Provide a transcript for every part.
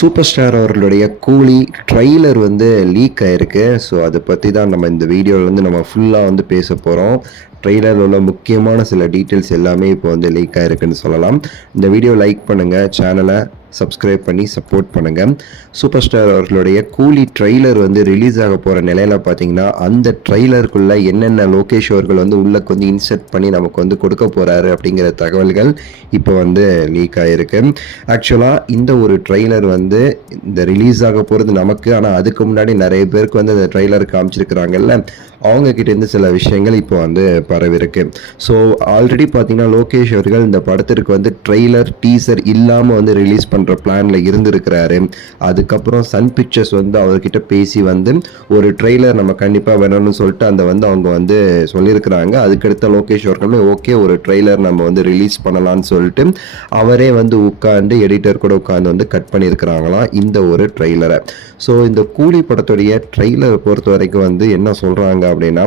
Super star அவர்களுடைய கூலி trailer வந்து லீக் ஆயிருக்கு. ஸோ அதை பற்றி தான் நம்ம இந்த வீடியோவில் வந்து நம்ம ஃபுல்லாக வந்து பேச போகிறோம். ட்ரெய்லரில் உள்ள முக்கியமான சில டீட்டெயில்ஸ் எல்லாமே இப்போ வந்து லீக் ஆயிருக்குன்னு சொல்லலாம். இந்த வீடியோ லைக் பண்ணுங்கள், சேனலை சப்ஸ்கிரைப் பண்ணி சப்போர்ட் பண்ணுங்கள். சூப்பர் ஸ்டார் அவர்களுடைய கூலி ட்ரெய்லர் வந்து ரிலீஸ் ஆக போகிற நிலையில் பார்த்தீங்கன்னா அந்த ட்ரெய்லருக்குள்ளே என்னென்ன லோகேஷ் அவர்கள் வந்து உள்ளக்கு வந்து இன்செர்ட் பண்ணி நமக்கு வந்து கொடுக்க போகிறாரு அப்படிங்கிற தகவல்கள் இப்போ வந்து லீக் ஆகிருக்கு. ஆக்சுவலாக இந்த ஒரு ட்ரெய்லர் வந்து இந்த ரிலீஸ் ஆக போகிறது நமக்கு, ஆனால் அதுக்கு முன்னாடி நிறைய பேருக்கு வந்து அந்த ட்ரெய்லர் காமிச்சிருக்கிறாங்கல்ல, அவங்கக்கிட்டேருந்து சில விஷயங்கள் இப்போ வந்து பரவிருக்கு. ஸோ ஆல்ரெடி பார்த்தீங்கன்னா லோகேஷ் அவர்கள் இந்த படத்திற்கு வந்து ட்ரெய்லர் டீசர் இல்லாமல் வந்து ரிலீஸ் பண்ணுற பிளானில் இருந்திருக்கிறாரு. அதுக்கப்புறம் சன் பிக்சர்ஸ் வந்து அவர்கிட்ட பேசி வந்து ஒரு ட்ரெய்லர் நம்ம கண்டிப்பாக வேணும்னு சொல்லிட்டு அந்த வந்து அவங்க வந்து சொல்லியிருக்கிறாங்க. அதுக்கடுத்த லோகேஷ் அவர்களுமே ஓகே ஒரு ட்ரெய்லர் நம்ம வந்து ரிலீஸ் பண்ணலான்னு சொல்லிட்டு அவரே வந்து உட்காந்து எடிட்டர் கூட உட்காந்து வந்து கட் பண்ணியிருக்கிறாங்களாம் இந்த ஒரு ட்ரெய்லரை. ஸோ இந்த கூலி படத்துடைய ட்ரெய்லரை பொறுத்த வரைக்கும் வந்து என்ன சொல்கிறாங்க அப்படின்னா,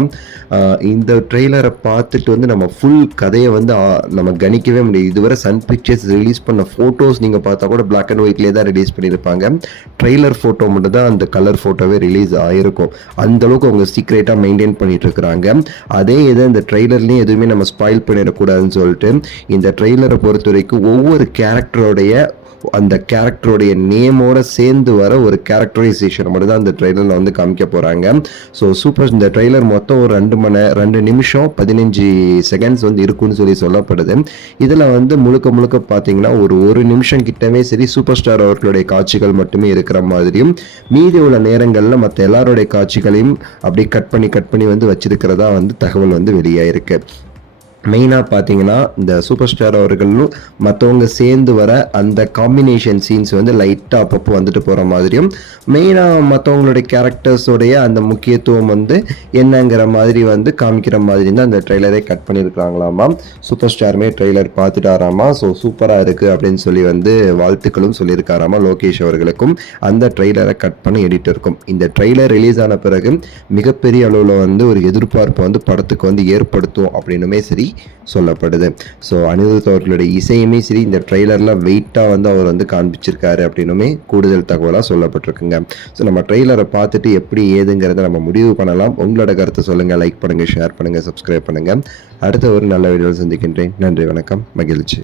இந்த ட்ரெய்லரை பார்த்துட்டு வந்து நம்ம ஃபுல் கதையை வந்து நம்ம கணிக்கவே முடியும். இதுவரை சன் பிக்சர்ஸ் ரிலீஸ் பண்ண ஃபோட்டோஸ் நீங்கள் பார்த்தா கூட பிளாக் அண்ட் ஒயிட்லேயே தான் ரிலீஸ் பண்ணியிருப்பாங்க. ட்ரெய்லர் ஃபோட்டோ மட்டும் தான் அந்த கலர் ஃபோட்டோவே ரிலீஸ் ஆகிருக்கும். அந்தளவுக்கு அவங்க சீக்ரெட்டாக மெயின்டைன் பண்ணிட்டு இருக்கிறாங்க. அதே இதை இந்த ட்ரெய்லர்லேயும் எதுவுமே நம்ம ஸ்பாயில் பண்ணிடக்கூடாதுன்னு சொல்லிட்டு இந்த ட்ரெய்லரை பொறுத்த வரைக்கும் ஒவ்வொரு கேரக்டருடைய அந்த கேரக்டருடைய நேமோட சேர்ந்து வர ஒரு கேரக்டரைசேஷன் மட்டும் தான் இந்த ட்ரெய்லரில் வந்து காமிக்க போகிறாங்க. ஸோ சூப்பர் இந்த ட்ரெய்லர் மொத்தம் ஒரு 2 நிமிஷம் 15 செகண்ட்ஸ் வந்து இருக்குன்னு சொல்லப்படுது. இதில் வந்து முழுக்க பார்த்தீங்கன்னா ஒரு நிமிஷம் கிட்டவே சரி சூப்பர் ஸ்டார் அவர்களுடைய காட்சிகள் மட்டுமே இருக்கிற மாதிரியும், மீதி உள்ள நேரங்களில் மற்ற எல்லாருடைய காட்சிகளையும் அப்படி கட் பண்ணி வந்து வச்சிருக்கிறதா வந்து தகவல் வந்து வெளியாயிருக்கு. மெயினாக பார்த்தீங்கன்னா இந்த சூப்பர் ஸ்டார் அவர்களும் மற்றவங்க சேர்ந்து வர அந்த காம்பினேஷன் சீன்ஸ் வந்து லைட்டாக அப்பப்போ வந்துட்டு போகிற மாதிரியும், மெயினாக மற்றவங்களுடைய கேரக்டர்ஸோடைய அந்த முக்கியத்துவம் வந்து என்னங்கிற மாதிரி வந்து காமிக்கிற மாதிரி தான் அந்த ட்ரெய்லரே கட் பண்ணியிருக்கிறாங்களாமா. சூப்பர் ஸ்டாருமே ட்ரெய்லர் பார்த்துட்டாராமா. ஸோ சூப்பராக இருக்குது அப்படின்னு சொல்லி வந்து வாழ்த்துக்களும் சொல்லியிருக்காராமா லோகேஷ் அவர்களுக்கும் அந்த ட்ரெய்லரை கட் பண்ணி எடிட்டருக்கும். இந்த ட்ரெய்லர் ரிலீஸ் ஆன பிறகு மிகப்பெரிய அளவில் வந்து ஒரு எதிர்பார்ப்பு வந்து படத்துக்கு வந்து ஏற்படுத்தும் அப்படின்னுமே சரி சொல்லப்படுது. ஸோ அனிருத் அவர்களுடைய இசையுமே சரி இந்த ட்ரெய்லரில் வெயிட்டாக வந்து அவர் வந்து காண்பிச்சிருக்காரு அப்படின்னுமே கூடுதல் தகவலாக சொல்லப்பட்டிருக்குங்க. ஸோ நம்ம ட்ரெய்லரை பார்த்துட்டு எப்படி ஏதுங்கிறத நம்ம முடிவு பண்ணலாம். உங்களோட கருத்தை சொல்லுங்கள், லைக் பண்ணுங்கள், ஷேர் பண்ணுங்கள், சப்ஸ்கிரைப் பண்ணுங்கள். அடுத்த ஒரு நல்ல வீடியோவில் சந்திக்கின்றேன். நன்றி, வணக்கம், மகிழ்ச்சி.